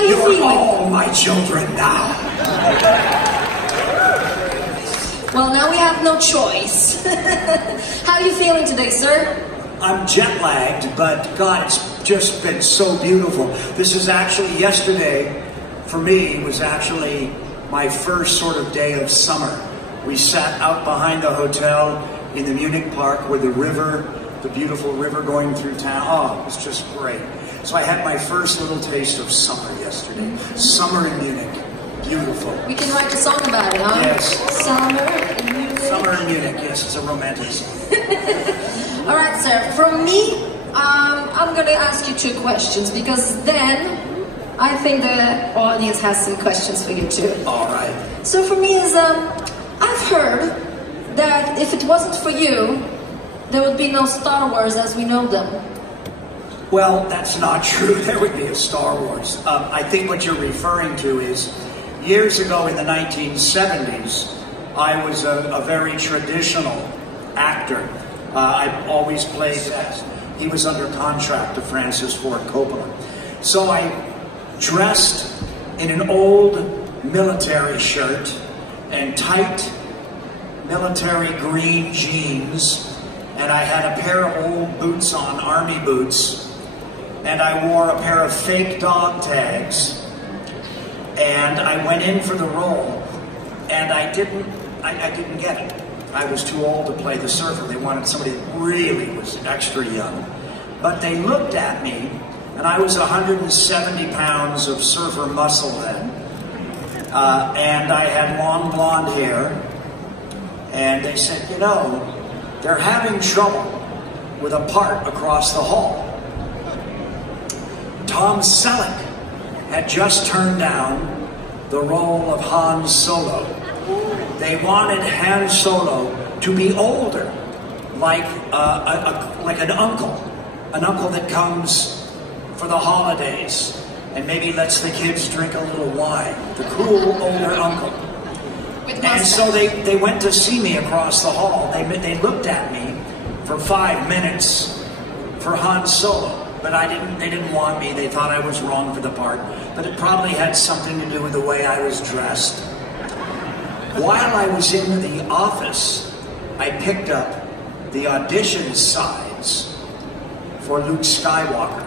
are you feeling? You're all my children now. Well, now we have no choice. How are you feeling today, sir? I'm jet lagged, but God, it's just been so beautiful. This is actually, yesterday, for me, was actually my first sort of day of summer. We sat out behind the hotel in the Munich park with the river, the beautiful river going through town. Oh, it was just great. So I had my first little taste of summer yesterday. Summer in Munich. Beautiful. We can write a song about it, huh? Yes. Summer in Munich. Summer in Munich, yes, it's a romantic song. All right, sir. From me, I'm going to ask you 2 questions because then I think the audience has some questions for you too. All right. So for me is, I've heard that if it wasn't for you, there would be no Star Wars as we know them. Well, that's not true. There would be a Star Wars. I think what you're referring to is, years ago in the 1970s, I was a very traditional actor. I always played as he was under contract to Francis Ford Coppola. So I dressed in an old military shirt and tight military green jeans, and I had a pair of old boots on, army boots, and I wore a pair of fake dog tags, and I went in for the role, and I didn't get it. I was too old to play the surfer. They wanted somebody that really was extra young. But they looked at me, and I was 170 pounds of surfer muscle then, and I had long blonde hair, and they said, you know, they're having trouble with a part across the hall. Tom Selleck had just turned down the role of Han Solo. They wanted Han Solo to be older, like an uncle that comes for the holidays and maybe lets the kids drink a little wine. The cool older uncle. And so they went to see me across the hall. They looked at me for 5 minutes for Han Solo. But they didn't want me. They thought I was wrong for the part. But it probably had something to do with the way I was dressed. While I was in the office, I picked up the audition sides for Luke Skywalker.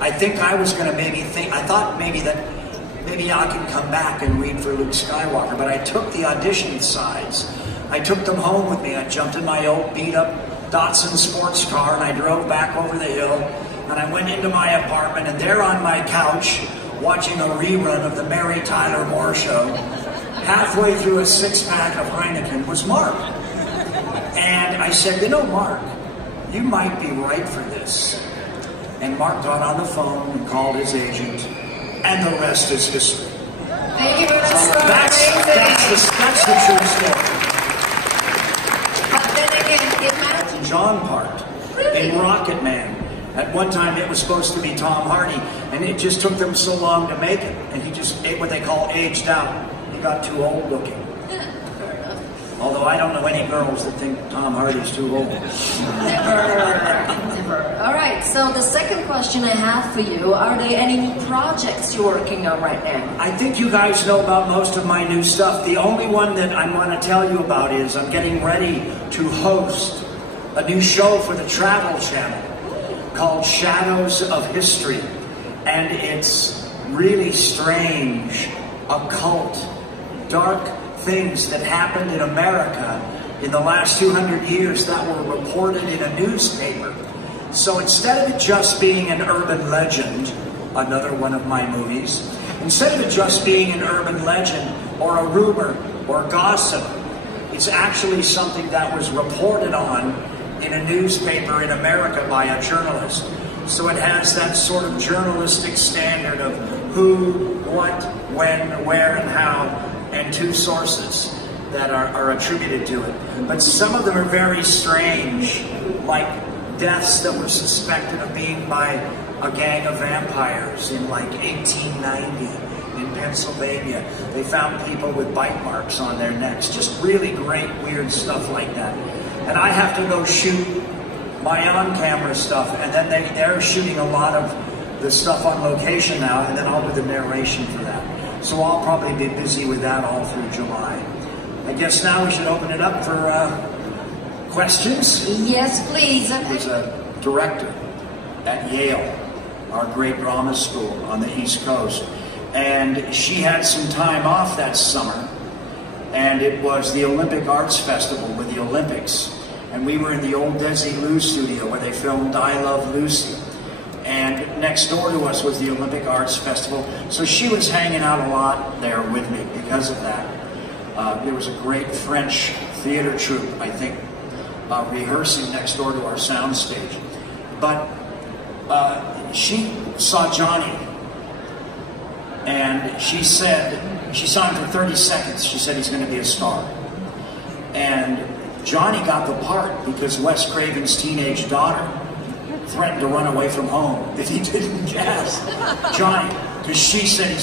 I think I was going to I thought maybe I can come back and read for Luke Skywalker, but I took the audition sides. I took them home with me. I jumped in my old beat-up Datsun sports car and I drove back over the hill. And I went into my apartment, and there on my couch, watching a rerun of the Mary Tyler Moore Show, halfway through a 6-pack of Heineken, was Mark. And I said, you know, Mark, you might be right for this. And Mark got on the phone and called his agent, and the rest is history. Thank you very much. So that's the true story. But then again, imagine John part in Rocket Man. At one time, it was supposed to be Tom Hardy, and it just took them so long to make it. And he just ate what they call aged out. He got too old looking. Yeah, fair enough. Although I don't know any girls that think Tom Hardy's too old. Never. All right, so the second question I have for you, are there any new projects you're working on right now? I think you guys know about most of my new stuff. The only one that I want to tell you about is I'm getting ready to host a new show for the Travel Channel called Shadows of History, and it's really strange, occult, dark things that happened in America in the last 200 years that were reported in a newspaper. So instead of it just being an urban legend, another one of my movies, instead of it just being an urban legend or a rumor or gossip, it's actually something that was reported on in a newspaper in America by a journalist. So it has that sort of journalistic standard of who, what, when, where, and how, and 2 sources that are attributed to it. But some of them are very strange, like deaths that were suspected of being by a gang of vampires in like 1890 in Pennsylvania. They found people with bite marks on their necks. Just really great, weird stuff like that. And I have to go shoot my on-camera stuff, and then they're shooting a lot of the stuff on location now, and then I'll do the narration for that. So I'll probably be busy with that all through July. I guess now we should open it up for questions. Yes, please. He was a director at Yale, our great drama school on the East Coast. And she had some time off that summer, and it was the Olympic Arts Festival with the Olympics. And we were in the old Desi Lou studio where they filmed I Love Lucy. And next door to us was the Olympic Arts Festival. So she was hanging out a lot there with me because of that. There was a great French theater troupe, I think, rehearsing next door to our soundstage. But she saw Johnny, and she said, she saw him for 30 seconds. She said he's going to be a star. And Johnny got the part because Wes Craven's teenage daughter threatened to run away from home if he didn't cast Johnny, because she said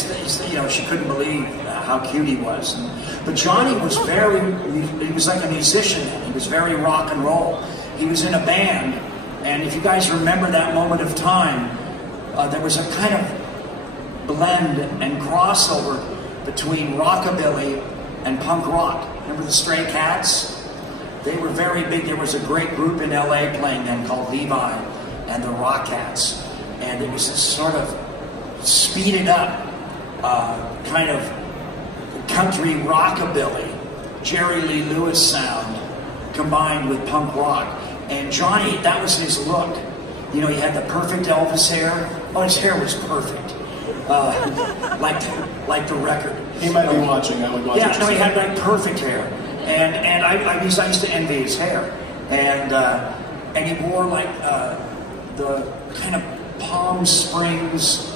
she couldn't believe how cute he was. But Johnny was he was like a musician. He was very rock and roll. He was in a band, and if you guys remember that moment of time, there was a kind of blend and crossover between rockabilly and punk rock. Remember the Stray Cats? They were very big. There was a great group in LA playing then called Levi and the Rockettes. And it was this sort of speeded up kind of country rockabilly, Jerry Lee Lewis sound combined with punk rock. And Johnny, that was his look. You know, he had the perfect Elvis hair. Oh, his hair was perfect. Like the record. He might be watching. I would watch. Yeah, no, he had like perfect hair, and I used to envy his hair, and he wore like the kind of Palm Springs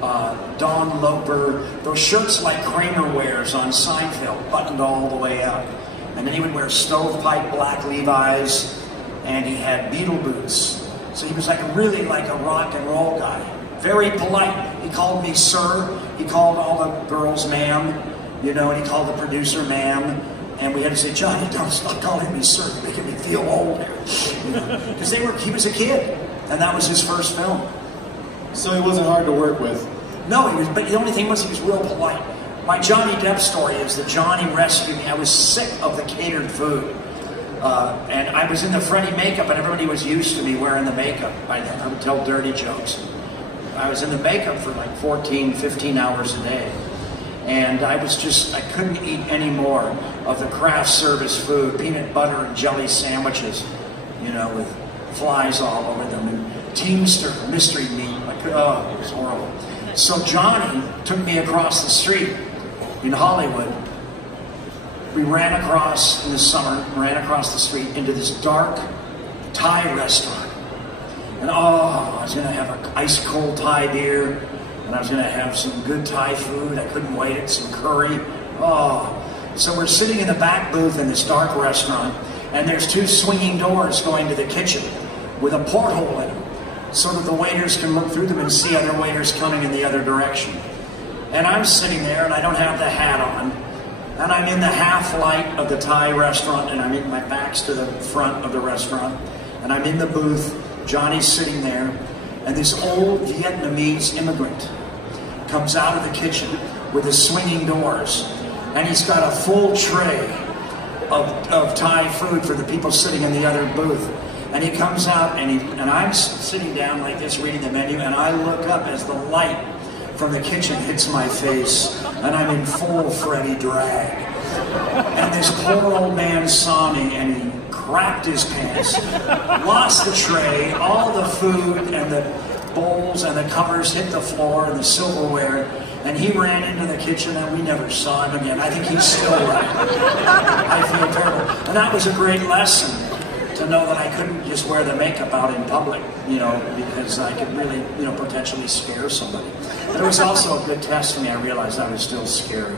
Don Loper, those shirts like Kramer wears on Seinfeld, buttoned all the way up, and then he would wear stovepipe black Levi's, and he had Beatle boots. So he was like really like a rock and roll guy. Very polite. He called me sir. He called all the girls ma'am, you know, and he called the producer ma'am. And we had to say, Johnny, don't stop calling me sir. You're making me feel old. Because he was a kid, and that was his first film. So he wasn't hard to work with. No, but the only thing was he was real polite. My Johnny Depp story is that Johnny rescued me. I was sick of the catered food. And I was in the Freddy makeup, and everybody was used to me wearing the makeup. I would tell dirty jokes. I was in the makeup for like 14, 15 hours a day. And I couldn't eat any more of the craft service food, peanut butter and jelly sandwiches, you know, with flies all over them, and Teamster mystery meat. It was horrible. So Johnny took me across the street in Hollywood. We ran across in the summer, the street into this dark Thai restaurant. And I was going to have an ice cold Thai beer, and I was going to have some good Thai food. I couldn't wait, some curry. So we're sitting in the back booth in this dark restaurant, and there's two swinging doors going to the kitchen with a porthole in them, so that the waiters can look through them and see other waiters coming in the other direction. And I'm sitting there, and I don't have the hat on, and I'm in the half light of the Thai restaurant, and my back's to the front of the restaurant, and I'm in the booth. Johnny's sitting there, and this old Vietnamese immigrant comes out of the kitchen with the swinging doors, and he's got a full tray of Thai food for the people sitting in the other booth. And he comes out, and I'm sitting down like this reading the menu, and I look up as the light from the kitchen hits my face, and I'm in full Freddy drag. And this poor old man saw me, and he crapped his pants, lost the tray, all the food and the bowls and the covers hit the floor and the silverware, and he ran into the kitchen, and we never saw him again. I think he's still right. I feel terrible. And that was a great lesson, to know that I couldn't just wear the makeup out in public, you know, because I could really, you know, potentially scare somebody. But it was also a good test for me. I realized I was still scary.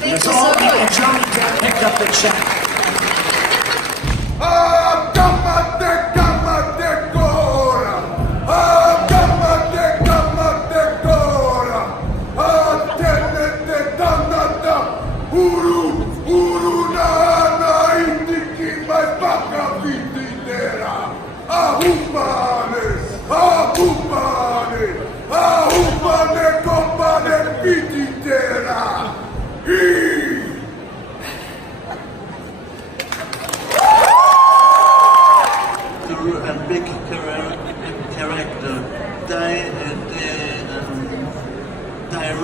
That's all. And Johnny Depp picked up the check.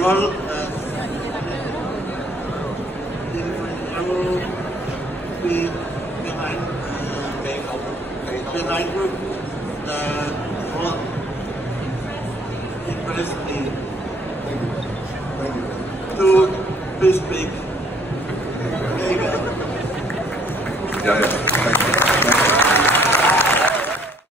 role be behind group the role impressed me. Thank you. To please speak.